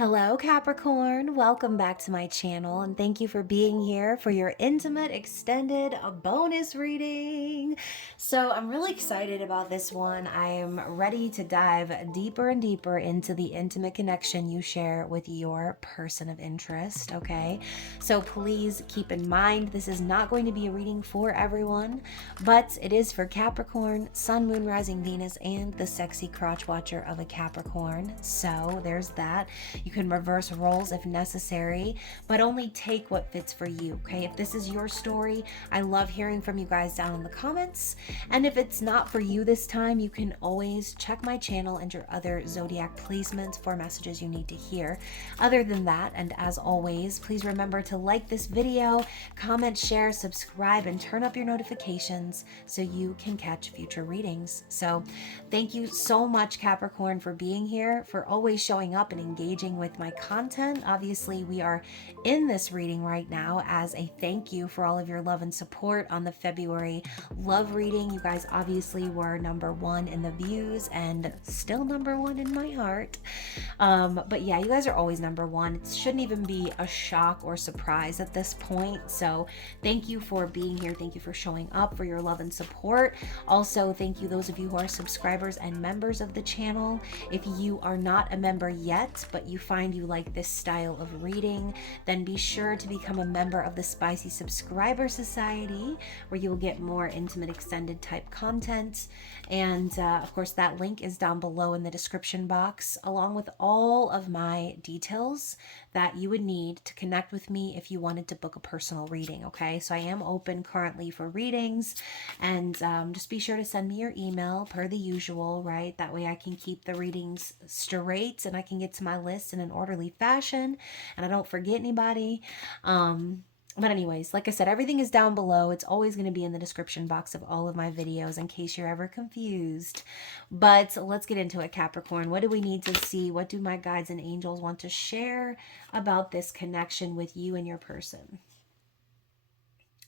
Hello, Capricorn. Welcome back to my channel, and thank you for being here for your intimate, extended, bonus reading. So, I'm really excited about this one. I am ready to dive deeper and deeper into the intimate connection you share with your person of interest, okay? So, please keep in mind this is not going to be a reading for everyone, but it is for Capricorn, Sun, Moon, Rising, Venus, and the sexy crotch watcher of a Capricorn. So, there's that. You can reverse roles if necessary, but only take what fits for you, okay? If this is your story, I love hearing from you guys down in the comments. And if it's not for you this time, you can always check my channel and your other zodiac placements for messages you need to hear. Other than that, and as always, please remember to like this video, comment, share, subscribe, and turn up your notifications so you can catch future readings. So thank you so much, Capricorn, for being here, for always showing up and engaging with my content. Obviously, we are in this reading right now as a thank you for all of your love and support on the February love reading. You guys obviously were #1 in the views and still #1 in my heart. But yeah, you guys are always #1. It shouldn't even be a shock or surprise at this point. So thank you for being here. Thank you for showing up, for your love and support. Also, thank you those of you who are subscribers and members of the channel. If you are not a member yet, but you find you like this style of reading, then be sure to become a member of the Spicy Subscriber Society, where you will get more intimate extended type content. And of course, that link is down below in the description box, along with all of my details that you would need to connect with me if you wanted to book a personal reading. Okay, so I am open currently for readings, and just be sure to send me your email per the usual, right? That way I can keep the readings straight and I can get to my list in an orderly fashion and I don't forget anybody. But anyways, like I said, everything is down below. It's always going to be in the description box of all of my videos in case you're ever confused. But let's get into it, Capricorn. What do we need to see? What do my guides and angels want to share about this connection with you and your person?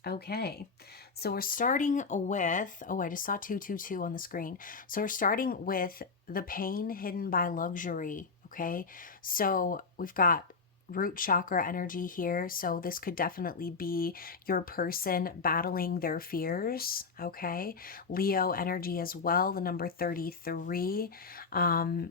Okay, so we're starting with, oh, I just saw 222 on the screen. So we're starting with the pain hidden by luxury. Okay, so we've got root chakra energy here. So this could definitely be your person battling their fears. Okay, Leo energy as well, the number 33,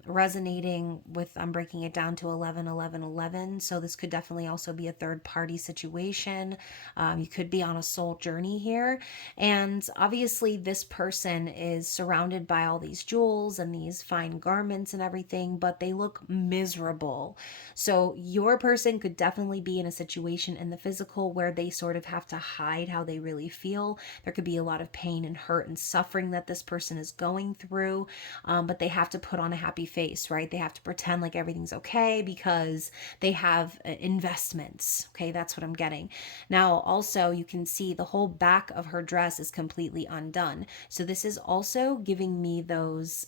resonating with, I'm breaking it down to 11, 11, 11. So this could definitely also be a third party situation. You could be on a soul journey here. And obviously, this person is surrounded by all these jewels and these fine garments and everything, but they look miserable. So your person could definitely be in a situation in the physical where they sort of have to hide how they really feel. There could be a lot of pain and hurt and suffering that this person is going through, but they have to put on a happy face, right? They have to pretend like everything's okay because they have investments. Okay, that's what I'm getting. Now, also, you can see the whole back of her dress is completely undone. So this is also giving me those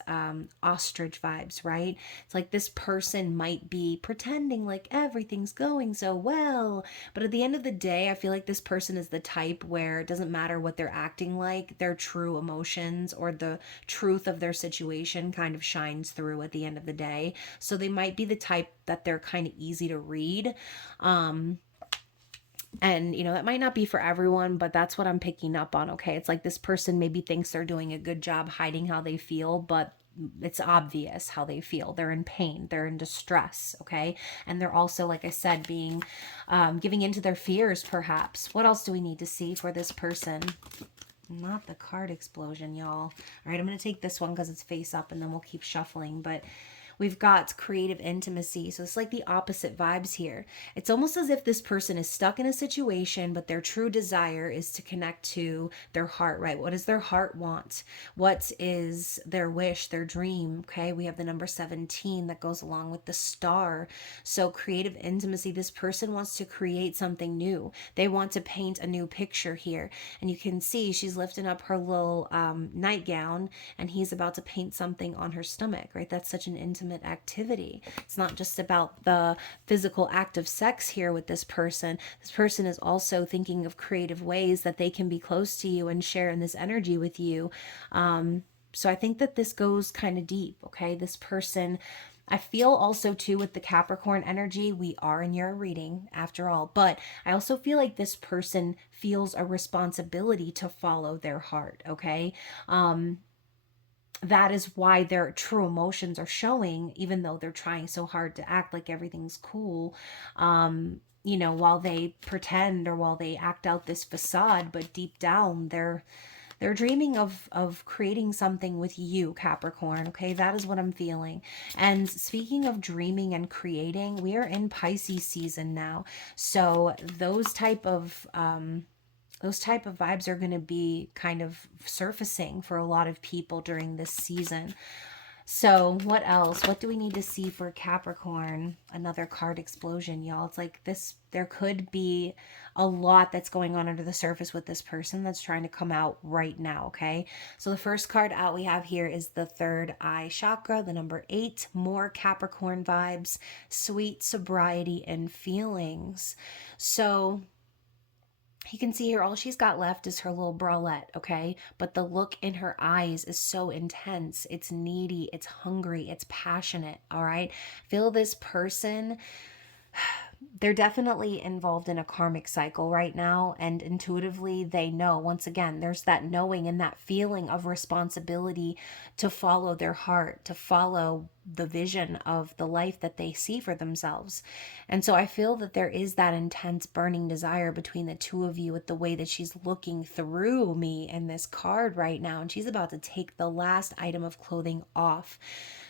ostrich vibes, right? It's like this person might be pretending like everything's going so well, but at the end of the day, I feel like this person is the type where it doesn't matter what they're acting like, their true emotions or the truth of their situation kind of shines through at the end of the day. So they might be the type that they're kind of easy to read. And, that might not be for everyone, but that's what I'm picking up on, okay? It's like this person maybe thinks they're doing a good job hiding how they feel, but it's obvious how they feel. They're in pain, they're in distress, okay? And they're also, like I said, being giving into their fears, perhaps. What else do we need to see for this person? Not the card explosion, y'all. All right, I'm going to take this one because it's face up and then we'll keep shuffling. But we've got creative intimacy. So it's like the opposite vibes here. It's almost as if this person is stuck in a situation, but their true desire is to connect to their heart, right? What does their heart want? What is their wish, their dream? Okay, we have the number 17 that goes along with the star. So creative intimacy, this person wants to create something new. They want to paint a new picture here. And you can see she's lifting up her little nightgown and he's about to paint something on her stomach, right? That's such an intimate activity. It's not just about the physical act of sex here with this person. This person is also thinking of creative ways that they can be close to you and share in this energy with you. So I think that this goes kind of deep, okay? This person I feel also too with the Capricorn energy, we are in your reading after all, but I also feel like this person feels a responsibility to follow their heart, okay? That is why their true emotions are showing, even though they're trying so hard to act like everything's cool. While they pretend or while they act out this facade, but deep down they're dreaming of creating something with you, Capricorn. Okay, that is what I'm feeling. And speaking of dreaming and creating, we are in Pisces season now, so those type of vibes are going to be kind of surfacing for a lot of people during this season. So, what else? What do we need to see for Capricorn? Another card explosion, y'all. It's like this, there could be a lot that's going on under the surface with this person that's trying to come out right now, okay? So, the first card out we have here is the third eye chakra, the number 8, more Capricorn vibes, sweet sobriety and feelings. So, you can see here all she's got left is her little bralette, okay? But the look in her eyes is so intense. It's needy, it's hungry, it's passionate, all right? Feel this person, they're definitely involved in a karmic cycle right now, and intuitively they know. Once again, there's that knowing and that feeling of responsibility to follow their heart, to follow the vision of the life that they see for themselves. And so I feel that there is that intense burning desire between the two of you with the way that she's looking through me in this card right now, and she's about to take the last item of clothing off.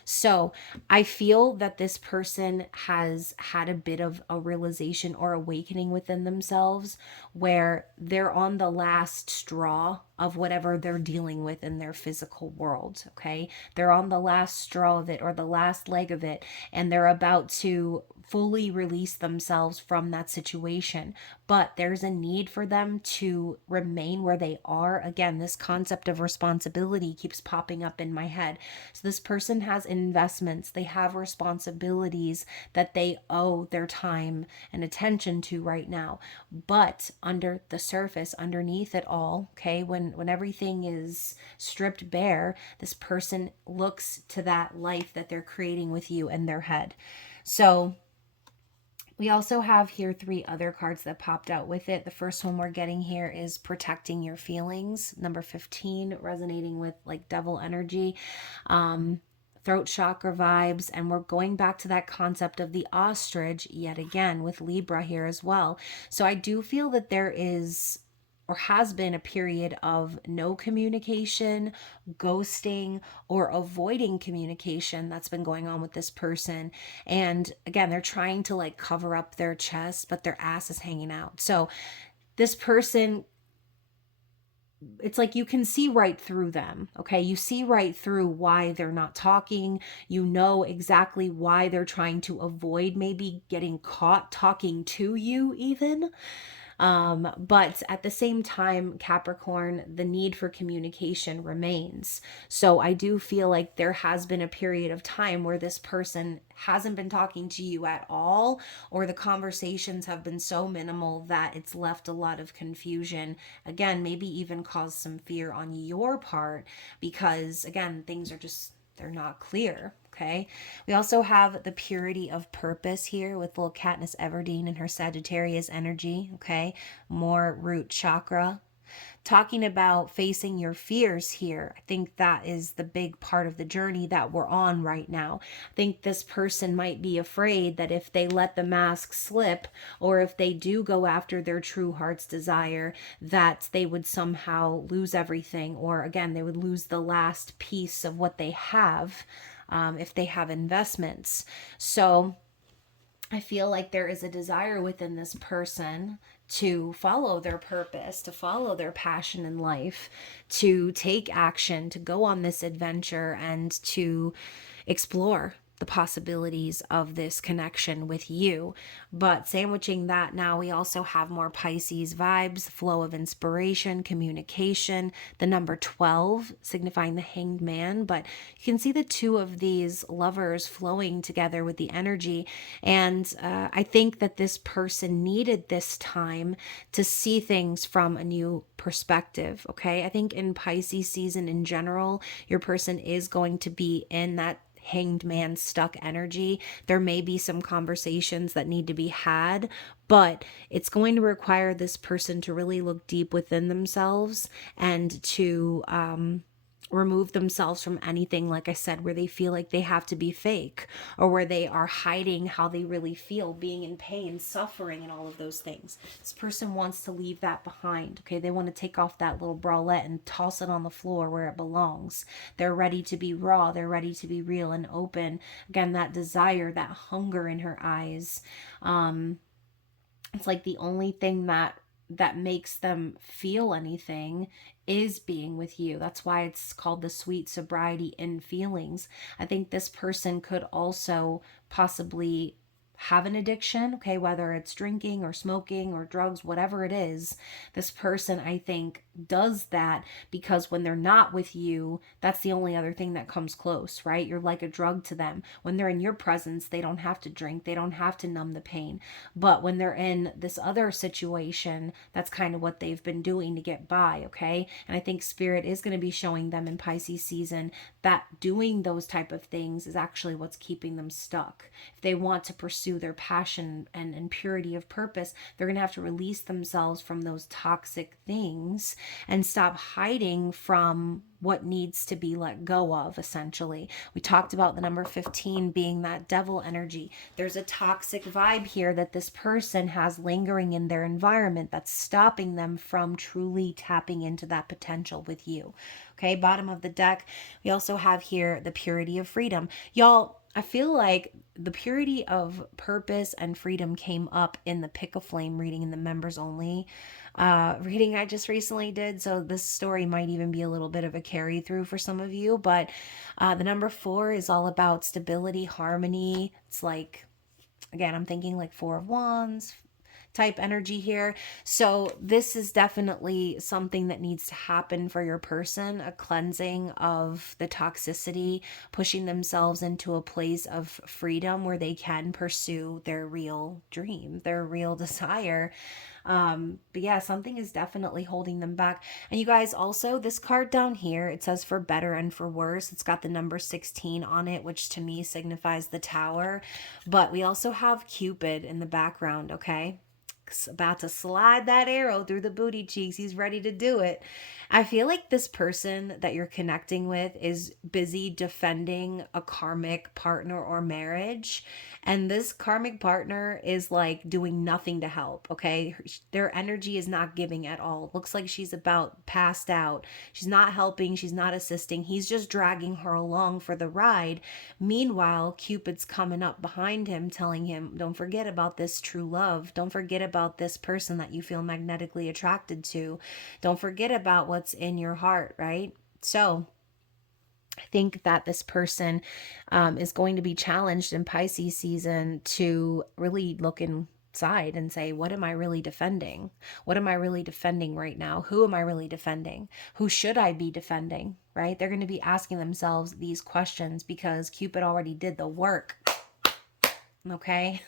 So I feel that this person has had a bit of a realization or awakening within themselves where they're on the last straw of whatever they're dealing with in their physical world, okay? They're on the last straw of it or the last leg of it, and they're about to fully release themselves from that situation. But there's a need for them to remain where they are. Again, this concept of responsibility keeps popping up in my head. So this person has investments, they have responsibilities that they owe their time and attention to right now. But under the surface, underneath it all, okay, when everything is stripped bare, this person looks to that life that they're creating with you in their head. So we also have here 3 other cards that popped out with it. The first one we're getting here is protecting your feelings. Number 15, resonating with like devil energy. Throat chakra vibes, and we're going back to that concept of the ostrich yet again with Libra here as well. So I do feel that there is or has been a period of no communication, ghosting, or avoiding communication that's been going on with this person. And again, they're trying to like cover up their chest, but their ass is hanging out. So this person, it's like you can see right through them, okay? You see right through why they're not talking. You know exactly why they're trying to avoid maybe getting caught talking to you even. But at the same time, Capricorn, the need for communication remains. So I do feel like there has been a period of time where this person hasn't been talking to you at all, or the conversations have been so minimal that it's left a lot of confusion. Again, maybe even caused some fear on your part because, again, things are just, they're not clear. Okay. We also have the purity of purpose here with little Katniss Everdeen and her Sagittarius energy. Okay. More root chakra. Talking about facing your fears here. I think that is the big part of the journey that we're on right now. I think this person might be afraid that if they let the mask slip, or if they do go after their true heart's desire, that they would somehow lose everything, or again, they would lose the last piece of what they have. If they have investments. So I feel like there is a desire within this person to follow their purpose, to follow their passion in life, to take action, to go on this adventure, and to explore the possibilities of this connection with you. But sandwiching that, now we also have more Pisces vibes, flow of inspiration, communication, the number 12 signifying the hanged man. But you can see the two of these lovers flowing together with the energy. And I think that this person needed this time to see things from a new perspective. Okay. I think in Pisces season in general, your person is going to be in that hanged man stuck energy. There may be some conversations that need to be had, but it's going to require this person to really look deep within themselves and to remove themselves from anything, like I said, where they feel like they have to be fake, or where they are hiding how they really feel, being in pain, suffering, and all of those things. This person wants to leave that behind. Okay, they want to take off that little bralette and toss it on the floor where it belongs. They're ready to be raw, they're ready to be real and open. Again, that desire, that hunger in her eyes. It's like the only thing that makes them feel anything is being with you. That's why it's called the sweet sobriety in feelings. I think this person could also possibly have an addiction, okay, whether it's drinking or smoking or drugs, whatever it is. This person, I think, does that because when they're not with you, that's the only other thing that comes close, right? You're like a drug to them. When they're in your presence, they don't have to drink, they don't have to numb the pain. But when they're in this other situation, that's kind of what they've been doing to get by, okay? And I think Spirit is going to be showing them in Pisces season that doing those type of things is actually what's keeping them stuck. If they want to pursue their passion and purity of purpose, they're going to have to release themselves from those toxic things and stop hiding from what needs to be let go of, essentially. We talked about the number 15 being that devil energy. There's a toxic vibe here that this person has lingering in their environment that's stopping them from truly tapping into that potential with you. Okay, bottom of the deck, we also have here the purity of freedom. Y'all, I feel like the purity of purpose and freedom came up in the Pick a Flame reading in the members only reading I just recently did. So this story might even be a little bit of a carry through for some of you. But the number 4 is all about stability, harmony. It's like, again, I'm thinking like 4 of Wands type energy here. So this is definitely something that needs to happen for your person, a cleansing of the toxicity, pushing themselves into a place of freedom where they can pursue their real dream, their real desire. But yeah, something is definitely holding them back. And you guys, also this card down here, it says for better and for worse. It's got the number 16 on it, which to me signifies the Tower. But we also have Cupid in the background, okay? About to slide that arrow through the booty cheeks. He's ready to do it. I feel like this person that you're connecting with is busy defending a karmic partner or marriage. And this karmic partner is like doing nothing to help, okay? Their energy is not giving at all. Looks like she's about passed out. She's not helping. She's not assisting. He's just dragging her along for the ride. Meanwhile, Cupid's coming up behind him, telling him, don't forget about this true love. Don't forget about this person that you feel magnetically attracted to. Don't forget about what's in your heart, right? So I think that this person is going to be challenged in Pisces season to really look inside and say, what am I really defending? What am I really defending right now? Who am I really defending? Who should I be defending? Right? They're going to be asking themselves these questions because Cupid already did the work. Okay.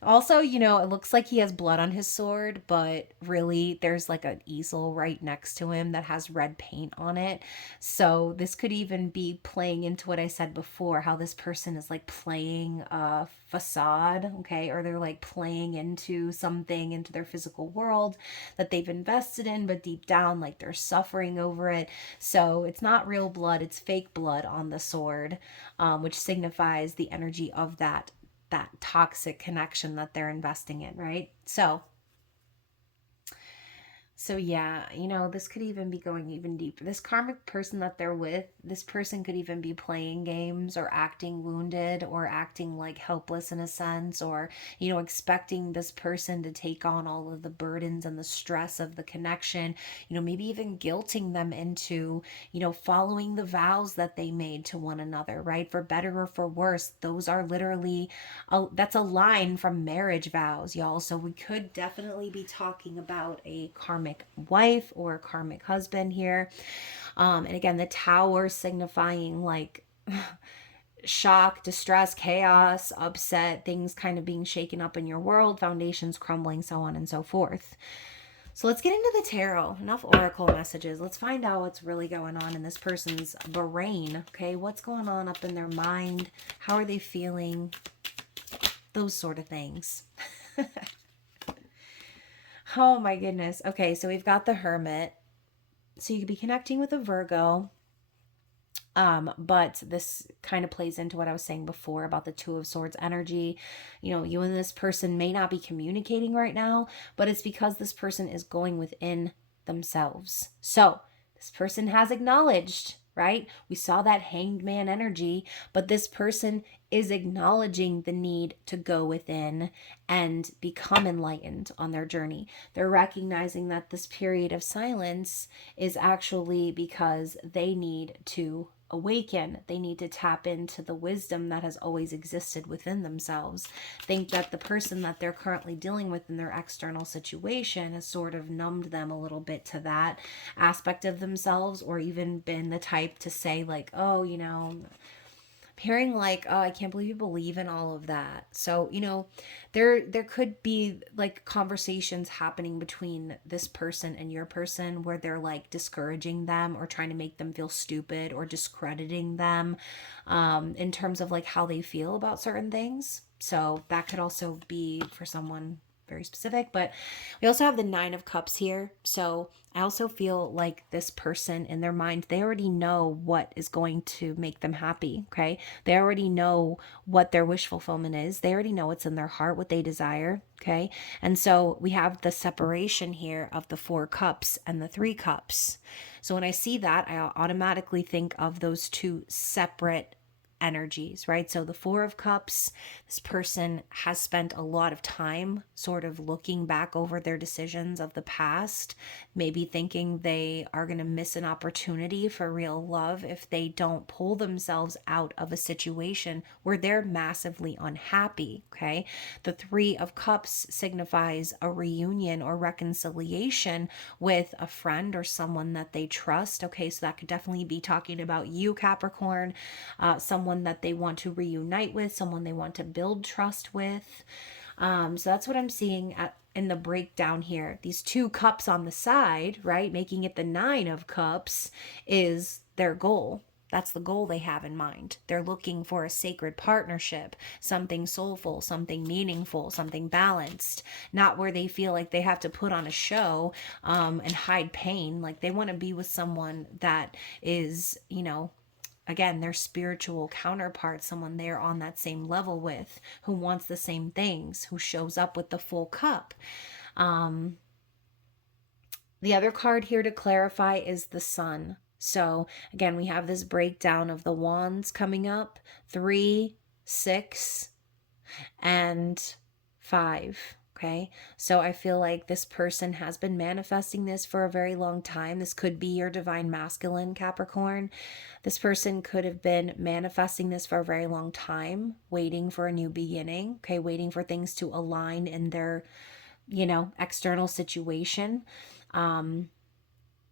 Also, you know, it looks like he has blood on his sword, but really there's like an easel right next to him that has red paint on it. So this could even be playing into what I said before, how this person is like playing a facade, okay? Or they're like playing into something, into their physical world that they've invested in, but deep down, like they're suffering over it. So it's not real blood, it's fake blood on the sword, which signifies the energy of that toxic connection that they're investing in, right? So yeah, you know, this could even be going even deeper. This karmic person that they're with, this person could even be playing games or acting wounded or acting like helpless in a sense, or, you know, expecting this person to take on all of the burdens and the stress of the connection, you know, maybe even guilting them into, you know, following the vows that they made to one another, right? For better or for worse. Those are literally, that's a line from marriage vows, y'all. So we could definitely be talking about a karmic wife or a karmic husband here. And again, the Tower signifying like shock, distress, chaos, upset, things kind of being shaken up in your world, foundations crumbling, so on and so forth. So let's get into the tarot. Enough oracle messages. Let's find out what's really going on in this person's brain. Okay, what's going on up in their mind? How are they feeling? Those sort of things. Oh my goodness. Okay, so we've got the Hermit. So you could be connecting with a Virgo. But this kind of plays into what I was saying before about the Two of Swords energy. You know, you and this person may not be communicating right now, but it's because this person is going within themselves. So this person has acknowledged, right? We saw that Hanged Man energy, but this person is acknowledging the need to go within and become enlightened on their journey. They're recognizing that this period of silence is actually because they need to awaken. They need to tap into the wisdom that has always existed within themselves. Think that the person that they're currently dealing with in their external situation has sort of numbed them a little bit to that aspect of themselves, or even been the type to say like, oh, you know, hearing like, oh, I can't believe you believe in all of that. So, you know, there could be like conversations happening between this person and your person where they're like discouraging them or trying to make them feel stupid or discrediting them in terms of like how they feel about certain things. So that could also be for someone very specific. But we also have the Nine of Cups here. So I also feel like this person in their mind, they already know what is going to make them happy. Okay. They already know what their wish fulfillment is. They already know what's in their heart, what they desire. Okay. And so we have the separation here of the Four Cups and the Three Cups. So when I see that, I automatically think of those two separate energies, right? So the Four of Cups, this person has spent a lot of time sort of looking back over their decisions of the past, maybe thinking they are going to miss an opportunity for real love if they don't pull themselves out of a situation where they're massively unhappy, okay? The Three of Cups signifies a reunion or reconciliation with a friend or someone that they trust, okay? So that could definitely be talking about you, Capricorn, someone that they want to reunite with, someone they want to build trust with. So that's what I'm seeing in the breakdown here. These two cups on the side, right, making it the Nine of Cups, is their goal. That's the goal they have in mind. They're looking for a sacred partnership, something soulful, something meaningful, something balanced, not where they feel like they have to put on a show and hide pain. Like they want to be with someone that is, you know, again, their spiritual counterpart, someone they're on that same level with, who wants the same things, who shows up with the full cup. The other card here to clarify is the Sun. So again, we have this breakdown of the wands coming up, 3, 6, and 5. Okay, so I feel like this person has been manifesting this for a very long time. This could be your divine masculine, Capricorn. This person could have been manifesting this for a very long time, waiting for a new beginning, okay, waiting for things to align in their, you know, external situation.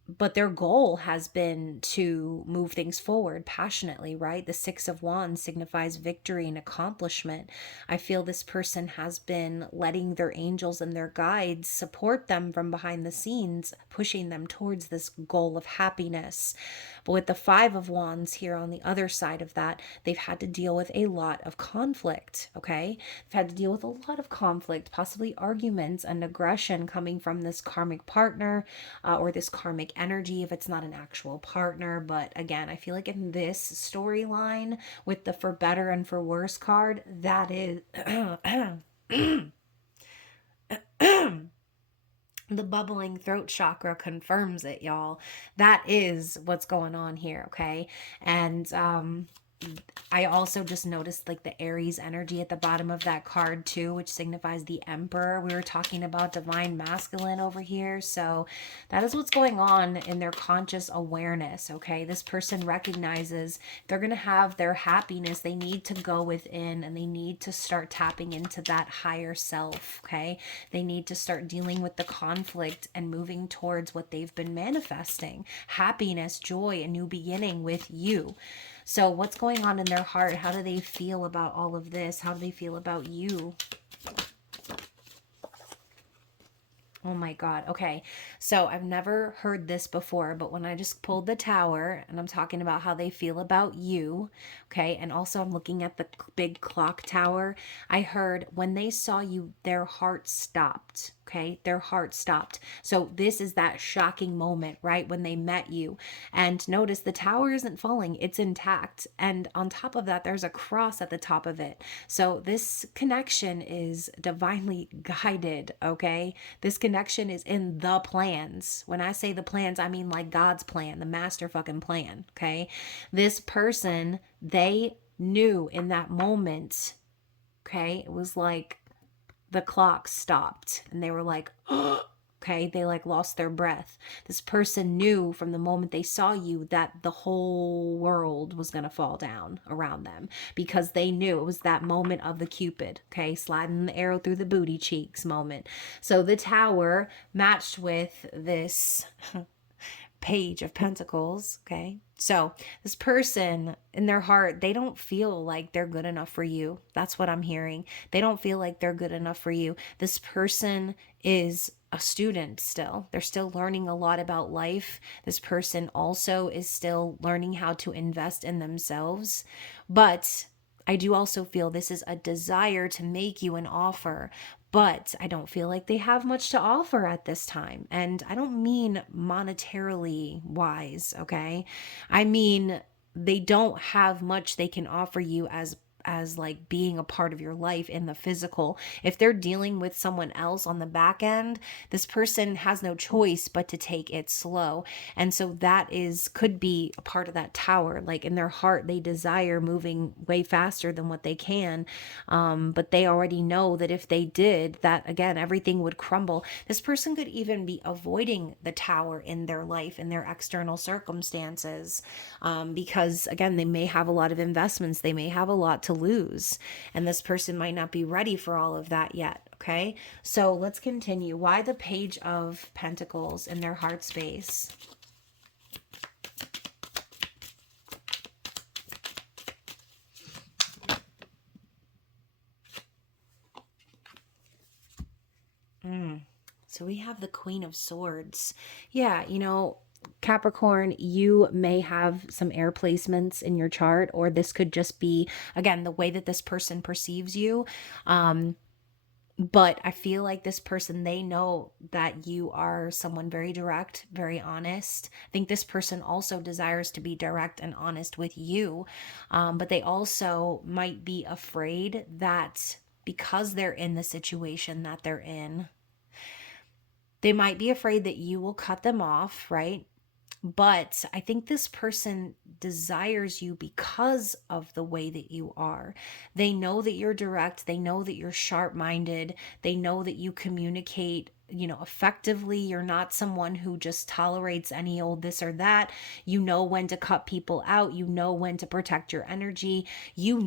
But their goal has been to move things forward passionately, right? The Six of Wands signifies victory and accomplishment. I feel this person has been letting their angels and their guides support them from behind the scenes, pushing them towards this goal of happiness. But with the Five of Wands here on the other side of that, they've had to deal with a lot of conflict, okay? They've had to deal with a lot of conflict, possibly arguments and aggression coming from this karmic partner or this karmic energy if it's not an actual partner. But again, I feel like in this storyline with the For Better and For Worse card, that is the bubbling throat chakra confirms it, y'all. That is what's going on here, okay? And I also just noticed like the Aries energy at the bottom of that card too, which signifies the Emperor. We were talking about divine masculine over here. So that is what's going on in their conscious awareness, okay? This person recognizes they're going to have their happiness. They need to go within and they need to start tapping into that higher self, okay? They need to start dealing with the conflict and moving towards what they've been manifesting. Happiness, joy, a new beginning with you. So what's going on in their heart? How do they feel about all of this? How do they feel about you? Oh my God. Okay. So I've never heard this before, but when I just pulled the tower and I'm talking about how they feel about you, okay, and also I'm looking at the big clock tower, I heard when they saw you, their heart stopped. Okay. Their heart stopped. So this is that shocking moment, right? When they met you. And notice the tower isn't falling, it's intact. And on top of that, there's a cross at the top of it. So this connection is divinely guided, okay? This connection is in the plans. When I say the plans, I mean like God's plan, the master fucking plan, okay? This person, they knew in that moment, okay? It was like the clock stopped and they were like, okay, they like lost their breath. This person knew from the moment they saw you that the whole world was going to fall down around them, because they knew it was that moment of the Cupid, okay, sliding the arrow through the booty cheeks moment. So the tower matched with this page of pentacles, okay? So this person in their heart, they don't feel like they're good enough for you. That's what I'm hearing. They don't feel like they're good enough for you. This person is a student still. They're still learning a lot about life. This person also is still learning how to invest in themselves. But I do also feel this is a desire to make you an offer, but I don't feel like they have much to offer at this time. And I don't mean monetarily wise, okay? I mean, they don't have much they can offer you as like being a part of your life in the physical. If they're dealing with someone else on the back end, this person has no choice but to take it slow. And so that is could be a part of that tower. Like in their heart, they desire moving way faster than what they can. But they already know that if they did that, again, everything would crumble. This person could even be avoiding the tower in their life, in their external circumstances, because again, they may have a lot of investments, they may have a lot to lose, and this person might not be ready for all of that yet. Okay, so let's continue. Why the Page of Pentacles in their heart space? So we have the Queen of Swords. Yeah, Capricorn, you may have some air placements in your chart, or this could just be, again, the way that this person perceives you. But I feel like this person, they know that you are someone very direct, very honest. I think this person also desires to be direct and honest with you. But they also might be afraid that because they're in the situation that they're in, they might be afraid that you will cut them off, right? But I think this person desires you because of the way that you are. They know that you're direct. They know that you're sharp-minded. They know that you communicate, effectively. You're not someone who just tolerates any old this or that. You know when to cut people out. You know when to protect your energy. You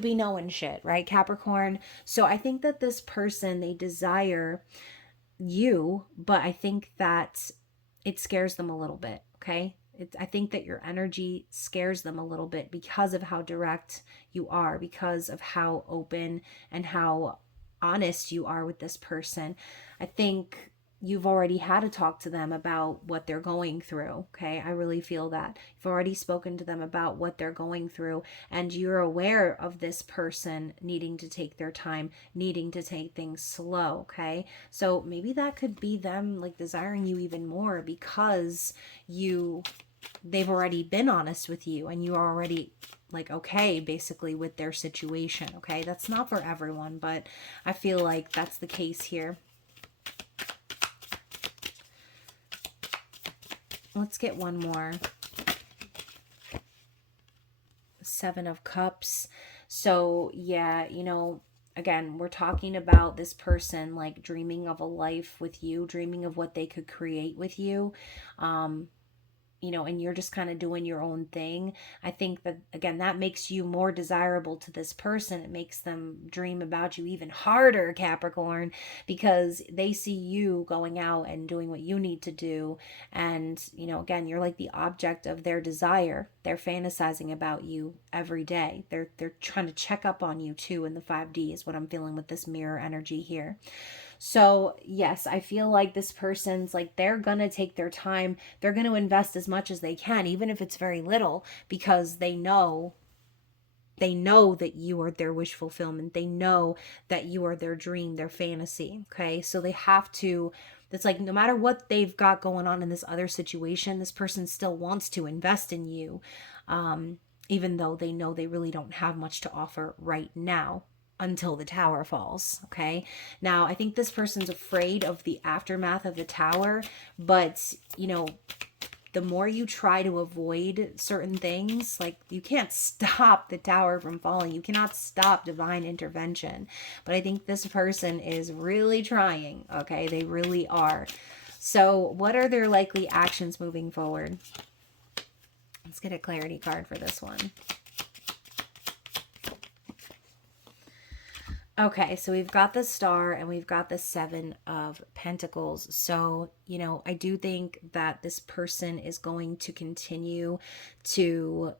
be knowing shit, right, Capricorn? So I think that this person, they desire you, but I think that it scares them a little bit, okay? I think that your energy scares them a little bit because of how direct you are, because of how open and how honest you are with this person. I think you've already had to talk to them about what they're going through, okay? I really feel that. You've already spoken to them about what they're going through, and you're aware of this person needing to take their time, needing to take things slow, okay? So maybe that could be them like desiring you even more because they've already been honest with you and you are already like okay basically with their situation, okay? That's not for everyone, but I feel like that's the case here. Let's get one more. Seven of Cups. So yeah, again, we're talking about this person like dreaming of a life with you, dreaming of what they could create with you. and you're just kind of doing your own thing. I think that, again, that makes you more desirable to this person. It makes them dream about you even harder, Capricorn, because they see you going out and doing what you need to do. And, again, you're like the object of their desire. They're fantasizing about you every day. They're trying to check up on you too in the 5D is what I'm feeling with this mirror energy here. So, yes, I feel like this person's like they're going to take their time. They're going to invest as much as they can, even if it's very little, because they know that you are their wish fulfillment. They know that you are their dream, their fantasy. Okay? So they have to, it's like no matter what they've got going on in this other situation, this person still wants to invest in you. Even though they know they really don't have much to offer right now until the tower falls. Okay. Now, I think this person's afraid of the aftermath of the tower, but the more you try to avoid certain things, like you can't stop the tower from falling. You cannot stop divine intervention. But I think this person is really trying. Okay. They really are. So, what are their likely actions moving forward? Let's get a clarity card for this one. Okay, so we've got the Star and we've got the Seven of Pentacles. So, I do think that this person is going to continue to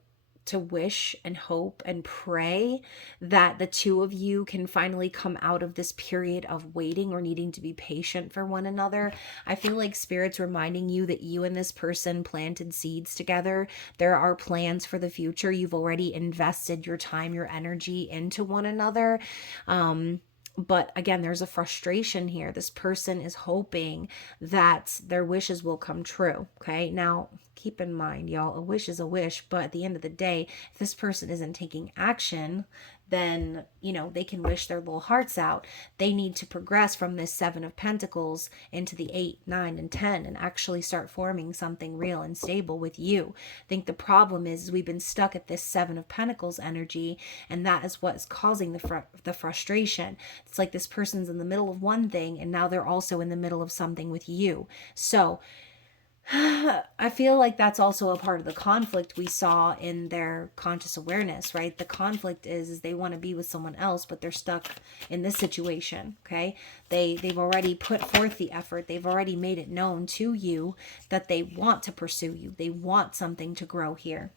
wish and hope and pray that the two of you can finally come out of this period of waiting or needing to be patient for one another. I feel like Spirit's reminding you that you and this person planted seeds together. There are plans for the future. You've already invested your time, your energy into one another. But again, there's a frustration here. This person is hoping that their wishes will come true. Okay. Now, keep in mind, y'all, a wish is a wish. But at the end of the day, if this person isn't taking action, then, they can wish their little hearts out. They need to progress from this Seven of Pentacles into the 8, 9, and 10 and actually start forming something real and stable with you. I think the problem is we've been stuck at this Seven of Pentacles energy, and that is what is causing the frustration. It's like this person's in the middle of one thing, and now they're also in the middle of something with you. So, I feel like that's also a part of the conflict we saw in their conscious awareness, right? The conflict is they want to be with someone else, but they're stuck in this situation, okay? They've already put forth the effort. They've already made it known to you that they want to pursue you. They want something to grow here.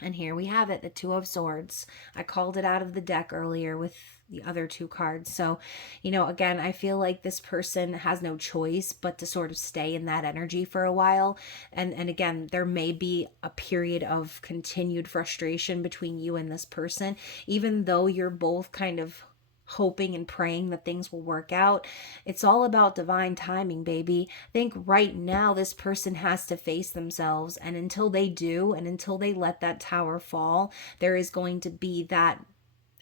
And here we have it, the Two of Swords. I called it out of the deck earlier with the other two cards. So, again, I feel like this person has no choice but to sort of stay in that energy for a while. And again, there may be a period of continued frustration between you and this person, even though you're both kind of hoping and praying that things will work out. It's all about divine timing, baby. I think right now this person has to face themselves, and until they do, and until they let that tower fall, there is going to be that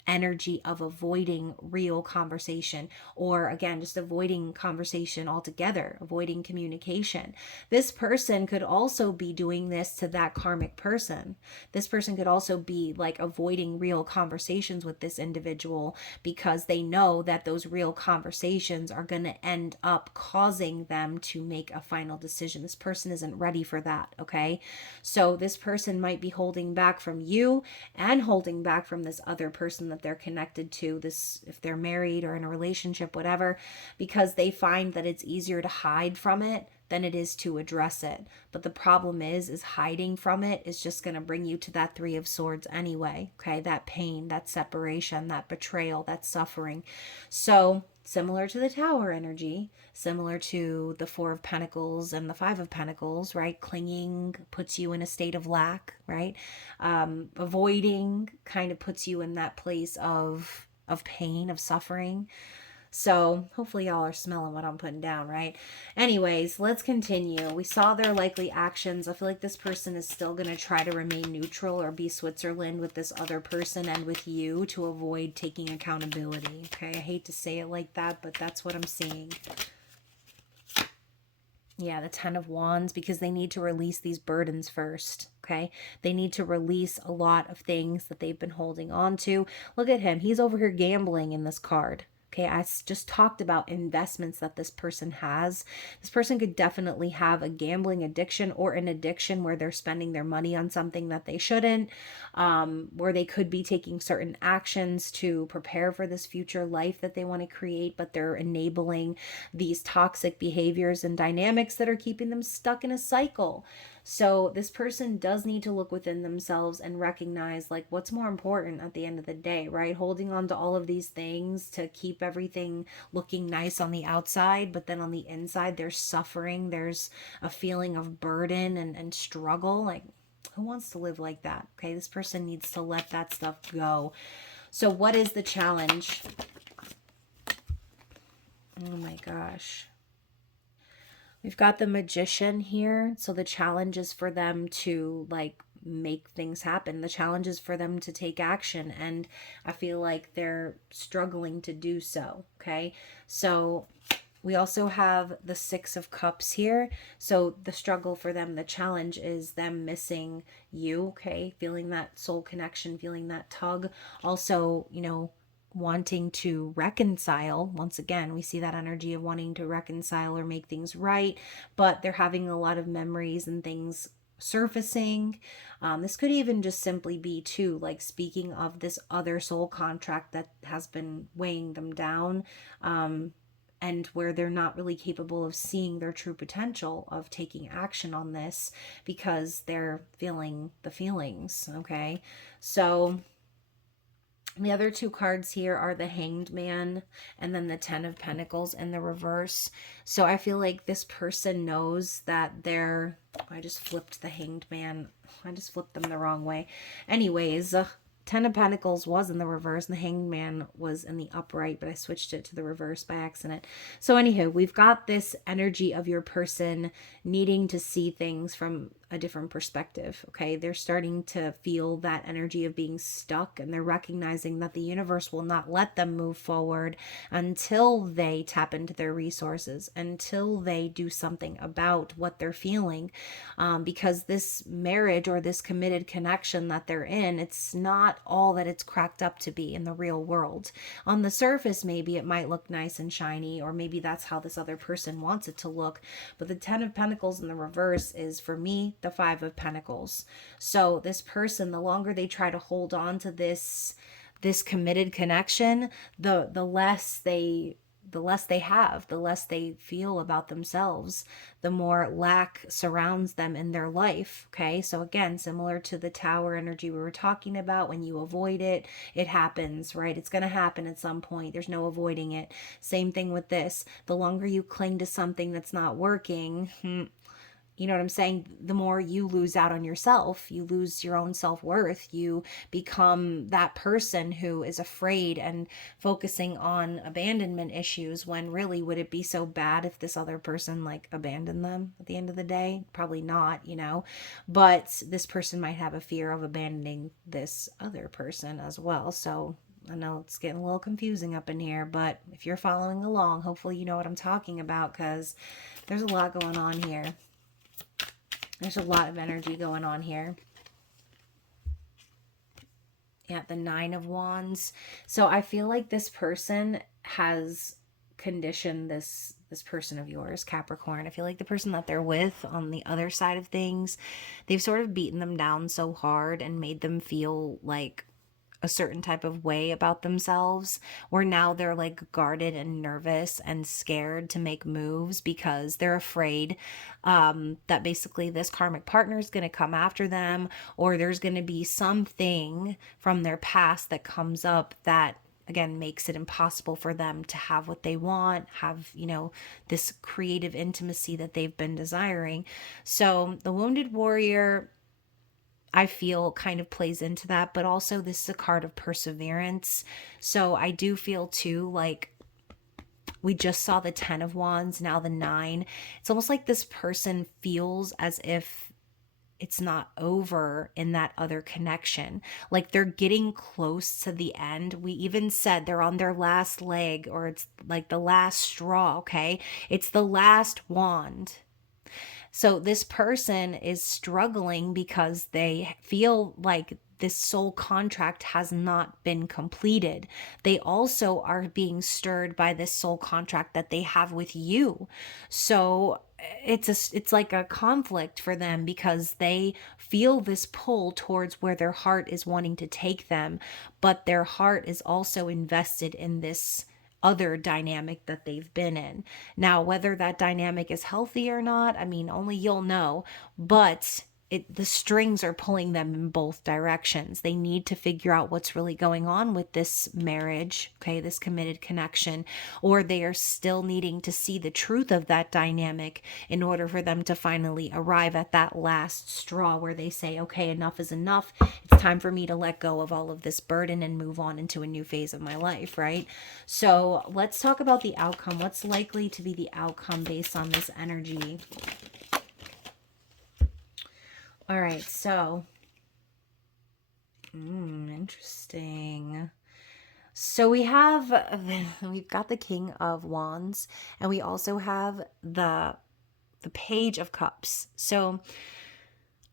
energy of avoiding real conversation, or again, just avoiding conversation altogether, avoiding communication. This person could also be doing this to that karmic person. This person could also be like avoiding real conversations with this individual because they know that those real conversations are going to end up causing them to make a final decision. This person isn't ready for that, okay? So this person might be holding back from you and holding back from this other person that they're connected to, this, if they're married or in a relationship, whatever, because they find that it's easier to hide from it than it is to address it. But the problem is hiding from it is just going to bring you to that Three of Swords anyway, okay? That pain, that separation, that betrayal, that suffering. So similar to the Tower energy, similar to the Four of Pentacles and the Five of Pentacles, right? Clinging puts you in a state of lack, right? Avoiding kind of puts you in that place of pain, of suffering. So hopefully y'all are smelling what I'm putting down, right? Anyways, let's continue. We saw their likely actions. I feel like this person is still going to try to remain neutral or be Switzerland with this other person and with you to avoid taking accountability. Okay, I hate to say it like that, but that's what I'm seeing. Yeah, the Ten of Wands, because they need to release these burdens first, okay? They need to release a lot of things that they've been holding on to. Look at him. He's over here gambling in this card. Okay, just talked about investments that this person has. This person could definitely have a gambling addiction or an addiction where they're spending their money on something that they shouldn't, where they could be taking certain actions to prepare for this future life that they want to create, but they're enabling these toxic behaviors and dynamics that are keeping them stuck in a cycle. So this person does need to look within themselves and recognize like what's more important at the end of the day, right? Holding on to all of these things to keep everything looking nice on the outside, but then on the inside there's suffering, there's a feeling of burden and struggle. Like, who wants to live like that? Okay, this person needs to let that stuff go. So what is the challenge? Oh my gosh. We've got the Magician here. So the challenge is for them to like make things happen. The challenge is for them to take action. And I feel like they're struggling to do so. Okay. So we also have the Six of Cups here. So the struggle for them, the challenge is them missing you. Okay. Feeling that soul connection, feeling that tug. Also, you know, wanting to reconcile. Once again, we see that energy of wanting to reconcile or make things right, but they're having a lot of memories and things surfacing. This could even just simply be too like speaking of this other soul contract that has been weighing them down, and where they're not really capable of seeing their true potential of taking action on this because they're feeling the feelings. Okay, so the other two cards here are the Hanged Man and then the Ten of Pentacles in the reverse. So I feel like this person knows that they're... I just flipped the Hanged Man. I just flipped them the wrong way. Anyways, Ten of Pentacles was in the reverse and the Hanged Man was in the upright, but I switched it to the reverse by accident. So anywho, we've got this energy of your person needing to see things from a different perspective. Okay, they're starting to feel that energy of being stuck, and they're recognizing that the universe will not let them move forward until they tap into their resources, until they do something about what they're feeling, because this marriage or this committed connection that they're in, it's not all that it's cracked up to be in the real world. On the surface, maybe it might look nice and shiny, or maybe that's how this other person wants it to look, but the Ten of Pentacles in the reverse is, for me, the Five of Pentacles. So this person, the longer they try to hold on to this committed connection, the less they have, the less they feel about themselves, the more lack surrounds them in their life. Okay, so again, similar to the Tower energy we were talking about, when you avoid it, it happens, right? It's going to happen at some point. There's no avoiding it. Same thing with this. The longer you cling to something that's not working, you know what I'm saying? The more you lose out on yourself, you lose your own self-worth. You become that person who is afraid and focusing on abandonment issues, when really, would it be so bad if this other person like abandoned them at the end of the day? Probably not, you know, but this person might have a fear of abandoning this other person as well. So I know it's getting a little confusing up in here, but if you're following along, hopefully you know what I'm talking about, because there's a lot going on here. There's a lot of energy going on here. Yeah, the Nine of Wands. So I feel like this person has conditioned this person of yours, Capricorn. I feel like the person that they're with on the other side of things, they've sort of beaten them down so hard and made them feel like a certain type of way about themselves, where now they're like guarded and nervous and scared to make moves because they're afraid that basically this karmic partner is going to come after them, or there's going to be something from their past that comes up that again makes it impossible for them to have what they want, have, you know, this creative intimacy that they've been desiring. So the Wounded Warrior, I feel, kind of plays into that, but also this is a card of perseverance. So I do feel too, like, we just saw the 10 of Wands, now the 9. It's almost like this person feels as if it's not over in that other connection. Like they're getting close to the end. We even said they're on their last leg, or it's like the last straw, okay? It's the last wand. So this person is struggling because they feel like this soul contract has not been completed. They also are being stirred by this soul contract that they have with you. So it's like a conflict for them because they feel this pull towards where their heart is wanting to take them, but their heart is also invested in this other dynamic that they've been in. Now, whether that dynamic is healthy or not, I mean, only you'll know, but the strings are pulling them in both directions. They need to figure out what's really going on with this marriage, okay, this committed connection, or they are still needing to see the truth of that dynamic in order for them to finally arrive at that last straw where they say, okay, enough is enough. It's time for me to let go of all of this burden and move on into a new phase of my life, right? So let's talk about the outcome. What's likely to be the outcome based on this energy? All right, so, interesting. So we've got the King of Wands, and we also have the Page of Cups. So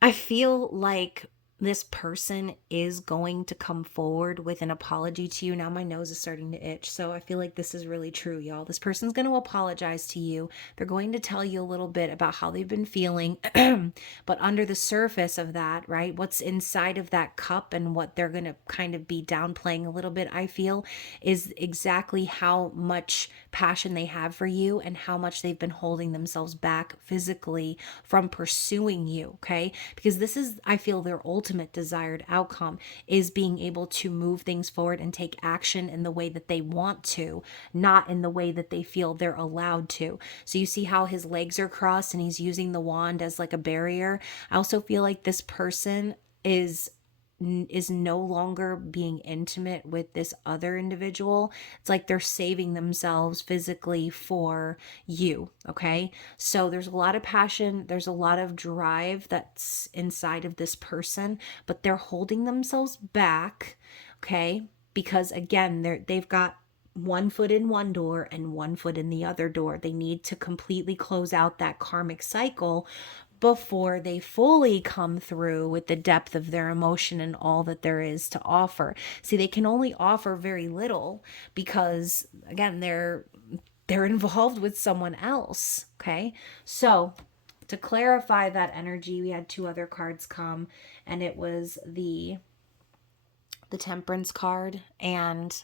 I feel like this person is going to come forward with an apology to you. Now my nose is starting to itch, so I feel like this is really true, y'all. This person's going to apologize to you. They're going to tell you a little bit about how they've been feeling, but under the surface of that, right, what's inside of that cup and what they're going to kind of be downplaying a little bit, I feel, is exactly how much passion they have for you and how much they've been holding themselves back physically from pursuing you, okay? Because this is, I feel, their ultimate desired outcome is being able to move things forward and take action in the way that they want to, not in the way that they feel they're allowed to. So you see how his legs are crossed and he's using the wand as like a barrier. I also feel like this person is no longer being intimate with this other individual. It's like they're saving themselves physically for you, okay? So there's a lot of passion, there's a lot of drive that's inside of this person, but they're holding themselves back, okay? Because again, they've got one foot in one door and one foot in the other door. They need to completely close out that karmic cycle before they fully come through with the depth of their emotion and all that there is to offer. See, they can only offer very little because, again, they're involved with someone else, okay? So to clarify that energy, we had two other cards come, and it was the Temperance card and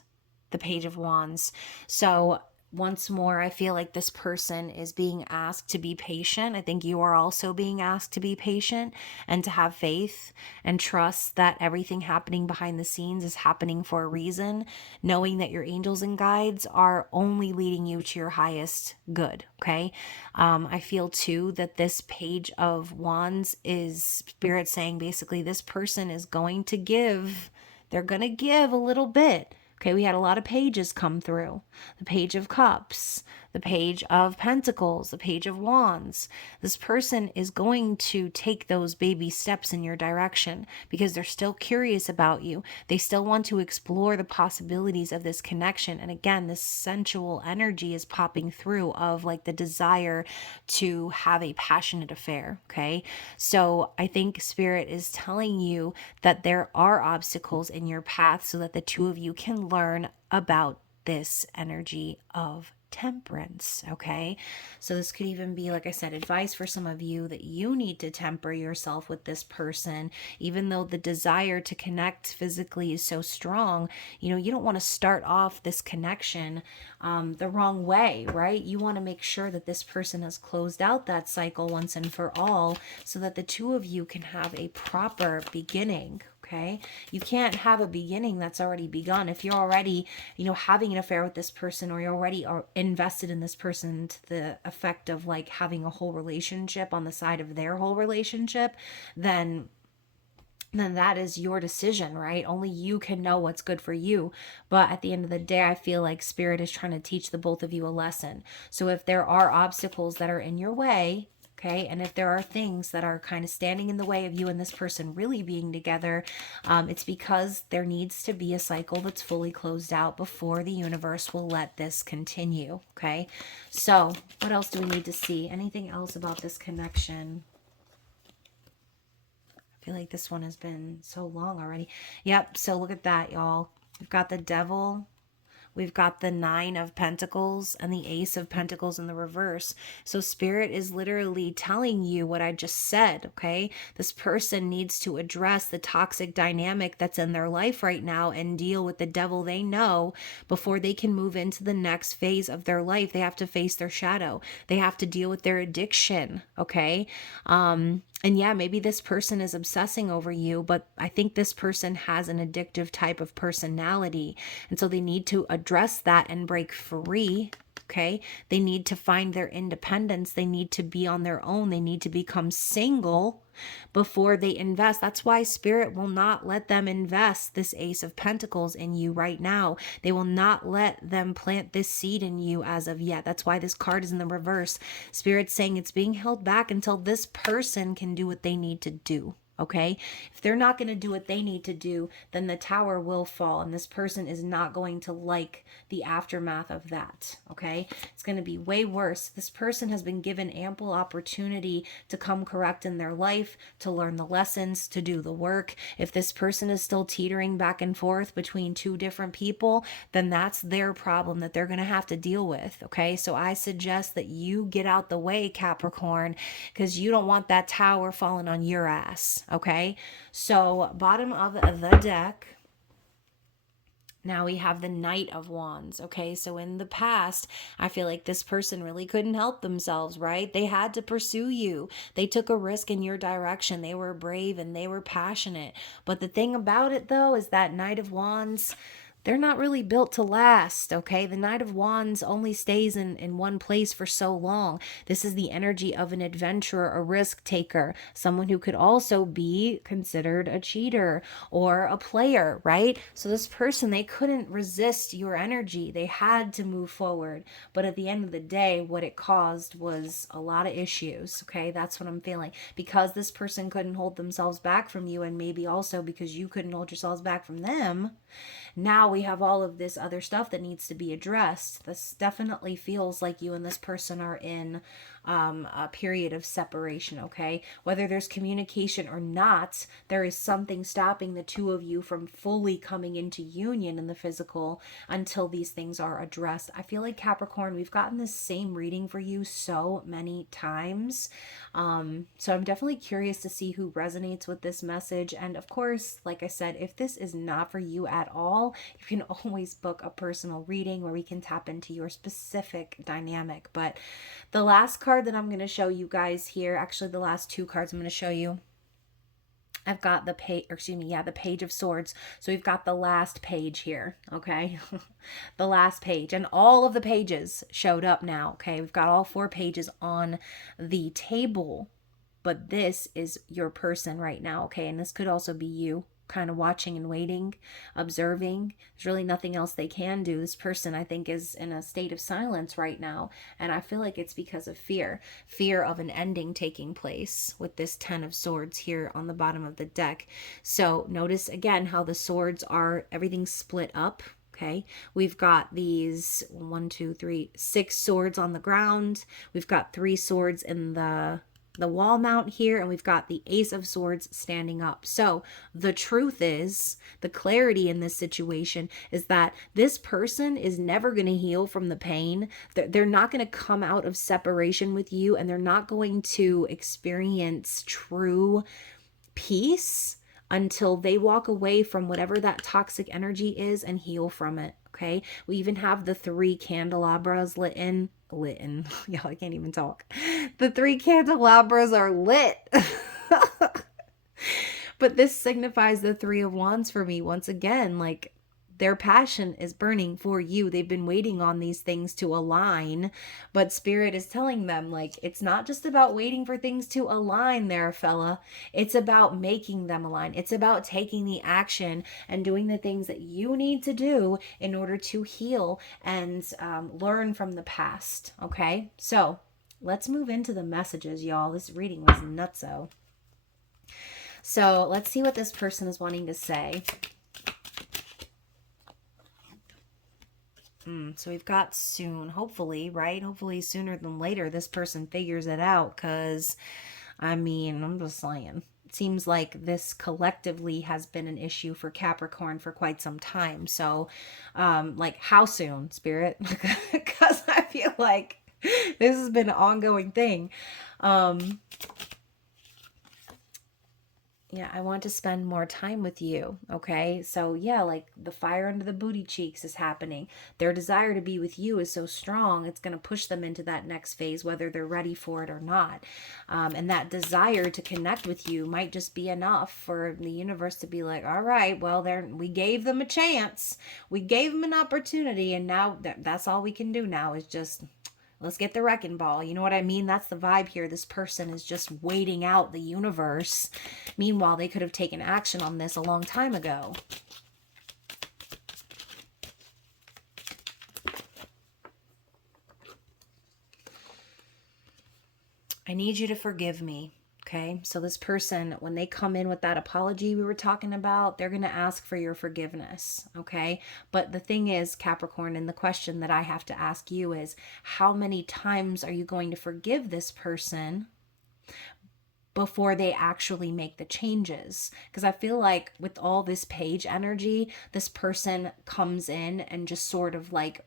the Page of Wands. So once more, I feel like this person is being asked to be patient. I think you are also being asked to be patient and to have faith and trust that everything happening behind the scenes is happening for a reason, knowing that your angels and guides are only leading you to your highest good, okay? I feel too that this Page of Wands is Spirit saying basically this person is going to give, they're going to give a little bit. Okay, we had a lot of pages come through. The Page of Cups, the Page of Pentacles, the Page of Wands. This person is going to take those baby steps in your direction because they're still curious about you. They still want to explore the possibilities of this connection. And again, this sensual energy is popping through of like the desire to have a passionate affair, okay? So I think Spirit is telling you that there are obstacles in your path so that the two of you can learn about this energy of temperance, okay? So this could even be, like I said, advice for some of you that you need to temper yourself with this person. Even though the desire to connect physically is so strong, you don't want to start off this connection the wrong way, right? You want to make sure that this person has closed out that cycle once and for all so that the two of you can have a proper beginning, okay? You can't have a beginning that's already begun. If you're already, having an affair with this person, or you're already invested in this person to the effect of like having a whole relationship on the side of their whole relationship, then that is your decision, right? Only you can know what's good for you. But at the end of the day, I feel like Spirit is trying to teach the both of you a lesson. So if there are obstacles that are in your way, okay, and if there are things that are kind of standing in the way of you and this person really being together, it's because there needs to be a cycle that's fully closed out before the universe will let this continue, okay? So what else do we need to see? Anything else about this connection? I feel like this one has been so long already. Yep, so look at that, y'all. We've got the Devil. We've got the Nine of Pentacles and the Ace of Pentacles in the reverse. So Spirit is literally telling you what I just said, okay? This person needs to address the toxic dynamic that's in their life right now and deal with the devil they know before they can move into the next phase of their life. They have to face their shadow. They have to deal with their addiction, okay? And yeah, maybe this person is obsessing over you, but I think this person has an addictive type of personality. And so they need to address that and break free. Okay. They need to find their independence. They need to be on their own. They need to become single before they invest. That's why Spirit will not let them invest this Ace of Pentacles in you right now. They will not let them plant this seed in you as of yet. That's why this card is in the reverse. Spirit's saying it's being held back until this person can do what they need to do. Okay, if they're not going to do what they need to do, then the tower will fall, and this person is not going to like the aftermath of that. Okay, it's going to be way worse. This person has been given ample opportunity to come correct in their life, to learn the lessons, to do the work. If this person is still teetering back and forth between two different people, then that's their problem that they're going to have to deal with. Okay, so I suggest that you get out the way, Capricorn, because you don't want that tower falling on your ass. Okay, so bottom of the deck, now we have the Knight of Wands. Okay, so in the past, I feel like this person really couldn't help themselves, right? They had to pursue you. They took a risk in your direction. They were brave and they were passionate. But the thing about it, though, is that Knight of Wands, they're not really built to last, okay? The Knight of Wands only stays in one place for so long. This is the energy of an adventurer, a risk taker, someone who could also be considered a cheater or a player, right? So this person, they couldn't resist your energy. They had to move forward. But at the end of the day, what it caused was a lot of issues, okay? That's what I'm feeling. Because this person couldn't hold themselves back from you, and maybe also because you couldn't hold yourselves back from them, now we have all of this other stuff that needs to be addressed. This definitely feels like you and this person are in a period of separation, okay? Whether there's communication or not, there is something stopping the two of you from fully coming into union in the physical until these things are addressed. I feel like, Capricorn, we've gotten this same reading for you so many times. So I'm definitely curious to see who resonates with this message. And of course, like I said, if this is not for you at all, you can always book a personal reading where we can tap into your specific dynamic. But the last card that I'm going to show you guys here, actually the last two cards I'm going to show you, I've got the the Page of Swords. So we've got the last page here, okay? The last page, and all of the pages showed up now, okay? We've got all 4 pages on the table, but this is your person right now, okay? And this could also be you, kind of watching and waiting, observing. There's really nothing else they can do. This person, I think, is in a state of silence right now, and I feel like it's because of fear of an ending taking place with this 10 of Swords here on the bottom of the deck. So notice again how the swords are, everything's split up. Okay, we've got these 6 swords on the ground. We've got 3 swords in the wall mount here, and we've got the Ace of Swords standing up. So the truth is, the clarity in this situation is that this person is never going to heal from the pain. They're not going to come out of separation with you, and they're not going to experience true peace until they walk away from whatever that toxic energy is and heal from it. Okay, we even have the 3 candelabras lit. Yeah, I can't even talk. The 3 candelabras are lit. But this signifies the 3 of Wands for me once again. Like, their passion is burning for you. They've been waiting on these things to align, but Spirit is telling them, like, it's not just about waiting for things to align there, fella. It's about making them align. It's about taking the action and doing the things that you need to do in order to heal and learn from the past. Okay, so let's move into the messages, y'all. This reading was nutso. So let's see what this person is wanting to say. So we've got soon, hopefully, right? Hopefully sooner than later, this person figures it out, because, I mean, I'm just saying, seems like this collectively has been an issue for Capricorn for quite some time. So, like, how soon, Spirit? Because I feel like this has been an ongoing thing. Yeah, I want to spend more time with you. Okay. So, yeah, like the fire under the booty cheeks is happening. Their desire to be with you is so strong, it's going to push them into that next phase, whether they're ready for it or not. And that desire to connect with you might just be enough for the universe to be like, all right, well, we gave them a chance, we gave them an opportunity, and now that's all we can do now is just let's get the wrecking ball. You know what I mean? That's the vibe here. This person is just waiting out the universe. Meanwhile, they could have taken action on this a long time ago. I need you to forgive me. Okay, so this person, when they come in with that apology we were talking about, they're going to ask for your forgiveness. Okay, but the thing is, Capricorn, and the question that I have to ask you is, how many times are you going to forgive this person before they actually make the changes? Because I feel like with all this page energy, this person comes in and just sort of like,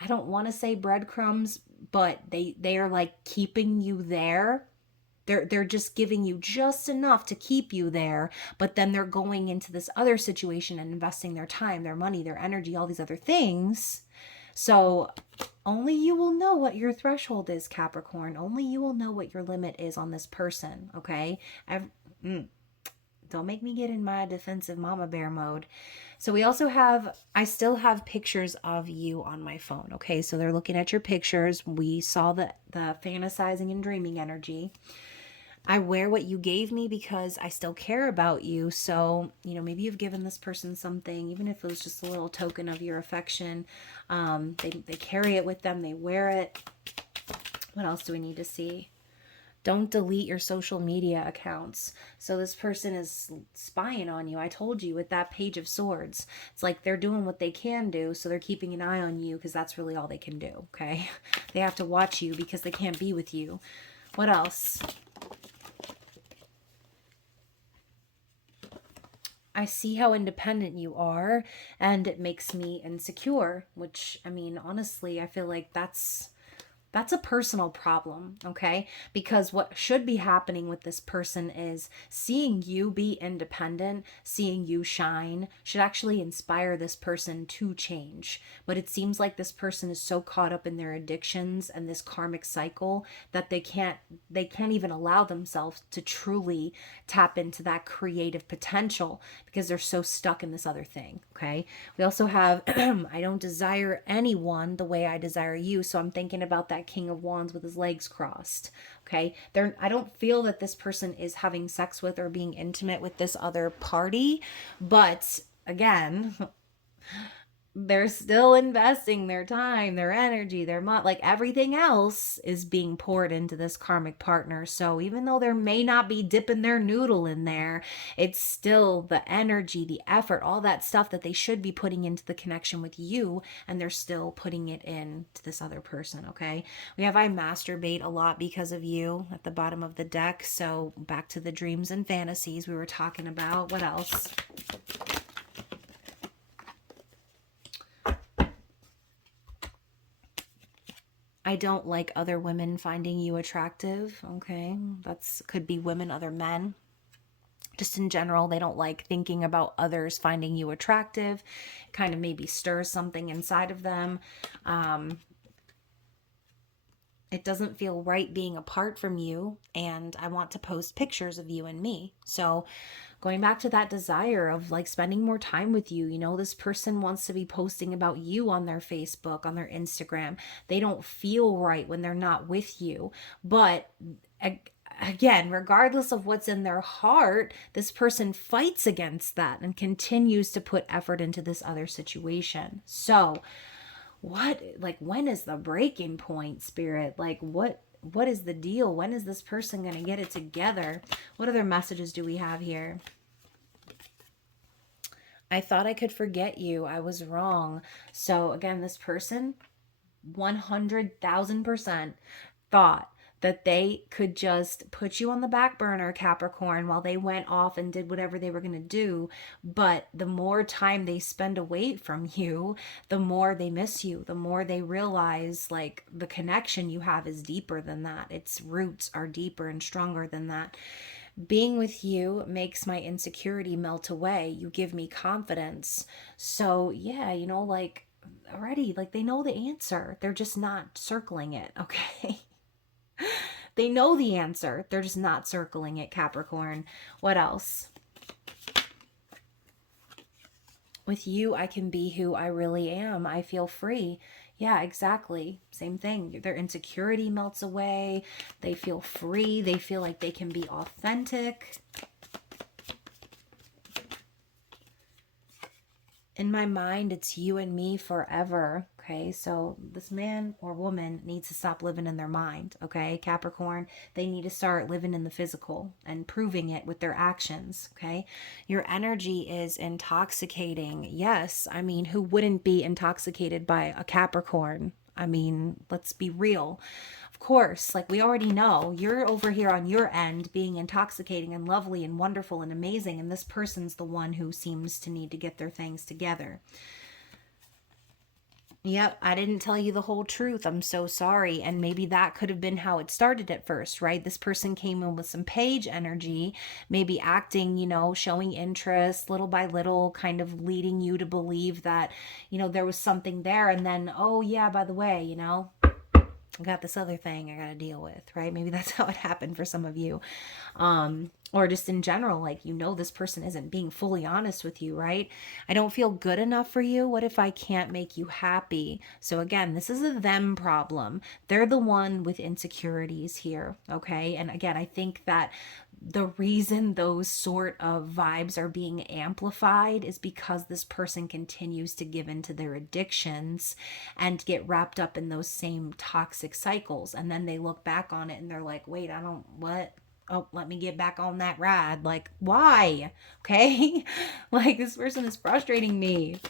I don't want to say breadcrumbs, but they are like keeping you there. They're just giving you just enough to keep you there, but then they're going into this other situation and investing their time, their money, their energy, all these other things. So only you will know what your threshold is, Capricorn. Only you will know what your limit is on this person, okay? Don't make me get in my defensive mama bear mode. So we also have, I still have pictures of you on my phone, okay? So they're looking at your pictures. We saw the fantasizing and dreaming energy. I wear what you gave me because I still care about you. So, you know, maybe you've given this person something, even if it was just a little token of your affection. They carry it with them. They wear it. What else do we need to see? Don't delete your social media accounts. So this person is spying on you. I told you with that Page of Swords. It's like they're doing what they can do, so they're keeping an eye on you because that's really all they can do, okay? They have to watch you because they can't be with you. What else? I see how independent you are, and it makes me insecure, which, I mean, honestly, I feel like that's a personal problem, okay? Because what should be happening with this person is seeing you be independent, seeing you shine, should actually inspire this person to change. But it seems like this person is so caught up in their addictions and this karmic cycle that they can't even allow themselves to truly tap into that creative potential because they're so stuck in this other thing, okay? We also have I don't desire anyone the way I desire you. So I'm thinking about that King of Wands with his legs crossed. Okay. I don't feel that this person is having sex with or being intimate with this other party. But again, they're still investing their time, their energy, their money, like everything else is being poured into this karmic partner. So even though there may not be dipping their noodle in there, it's still the energy, the effort, all that stuff that they should be putting into the connection with you, and they're still putting it into this other person, okay? We have I masturbate a lot because of you at the bottom of the deck. So back to the dreams and fantasies we were talking about. What else? I don't like other women finding you attractive. Okay. Could be women, other men. Just in general, they don't like thinking about others finding you attractive. It kind of maybe stirs something inside of them. It doesn't feel right being apart from you, and I want to post pictures of you and me. So going back to that desire of like spending more time with you, you know, this person wants to be posting about you on their Facebook, on their Instagram. They don't feel right when they're not with you. But again, regardless of what's in their heart, this person fights against that and continues to put effort into this other situation. So when is the breaking point, Spirit? Like what is the deal? When is this person going to get it together? What other messages do we have here? I thought I could forget you. I was wrong. So again, this person 100,000% thought that they could just put you on the back burner, Capricorn, while they went off and did whatever they were going to do. But the more time they spend away from you, the more they miss you, the more they realize like the connection you have is deeper than that. Its roots are deeper and stronger than that. Being with you makes my insecurity melt away. You give me confidence. So, yeah, like already, like they know the answer. They're just not circling it, okay? They know the answer. They're just not circling it, Capricorn. What else? With you, I can be who I really am. I feel free. Yeah, exactly. Same thing. Their insecurity melts away. They feel free. They feel like they can be authentic. In my mind, it's you and me forever. Okay, so this man or woman needs to stop living in their mind. Okay, Capricorn, they need to start living in the physical and proving it with their actions. Okay, your energy is intoxicating. Yes, I mean, who wouldn't be intoxicated by a Capricorn? I mean, let's be real. Of course, like we already know, you're over here on your end being intoxicating and lovely and wonderful and amazing, and this person's the one who seems to need to get their things together. Yep, I didn't tell you the whole truth. I'm so sorry. And maybe that could have been how it started at first, right? This person came in with some page energy, maybe acting, showing interest little by little, kind of leading you to believe that, there was something there. And then, oh, yeah, by the way, I got this other thing I got to deal with, right? Maybe that's how it happened for some of you. Or just in general, like, this person isn't being fully honest with you, right? I don't feel good enough for you. What if I can't make you happy? So again, this is a them problem. They're the one with insecurities here, okay? And again, I think that the reason those sort of vibes are being amplified is because this person continues to give into their addictions and get wrapped up in those same toxic cycles. And then they look back on it and they're like, wait, what? Oh, let me get back on that ride. Like, why? Okay? Like, this person is frustrating me.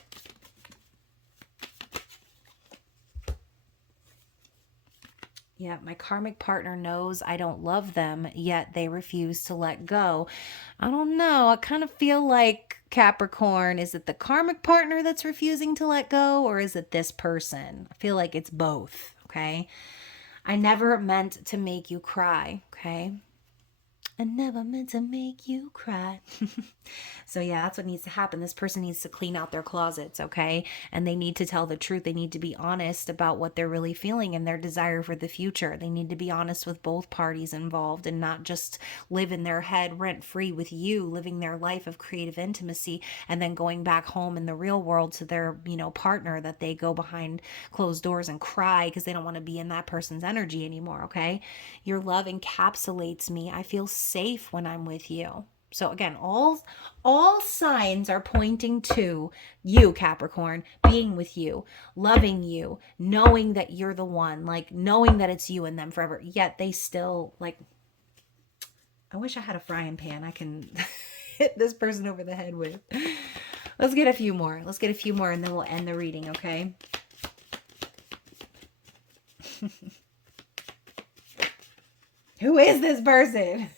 Yeah, my karmic partner knows I don't love them, yet they refuse to let go. I don't know. I kind of feel like, Capricorn, is it the karmic partner that's refusing to let go, or is it this person? I feel like it's both, okay? I never meant to make you cry, okay? I never meant to make you cry. So yeah, that's what needs to happen. This person needs to clean out their closets, okay? And they need to tell the truth. They need to be honest about what they're really feeling and their desire for the future. They need to be honest with both parties involved and not just live in their head rent free with you, living their life of creative intimacy and then going back home in the real world to their, partner, that they go behind closed doors and cry because they don't want to be in that person's energy anymore, okay? Your love encapsulates me. I feel safe when I'm with you. So again, all signs are pointing to you, Capricorn, being with you, loving you, knowing that you're the one, like knowing that it's you and them forever. Yet they still, like, I wish I had a frying pan I can hit this person over the head with. Let's get a few more. And then we'll end the reading, okay? Who is this person?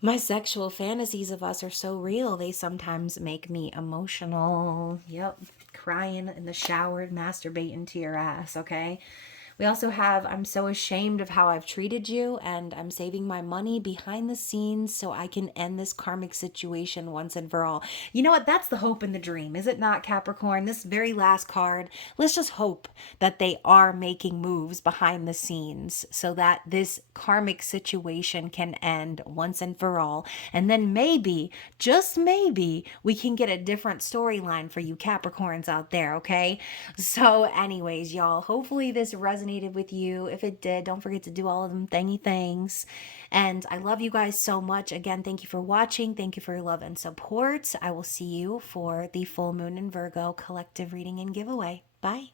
My sexual fantasies of us are so real. They sometimes make me emotional. Yep. Crying in the shower, masturbating to your ass, okay? We also have, I'm so ashamed of how I've treated you, and I'm saving my money behind the scenes so I can end this karmic situation once and for all. You know what? That's the hope and the dream, is it not, Capricorn? This very last card, let's just hope that they are making moves behind the scenes so that this karmic situation can end once and for all. And then maybe, just maybe, we can get a different storyline for you Capricorns out there, okay? So anyways, y'all, hopefully this resonated with you. If it did, don't forget to do all of them thingy things. And I love you guys so much. Again, thank you for watching. Thank you for your love and support. I will see you for the full moon in Virgo collective reading and giveaway. Bye.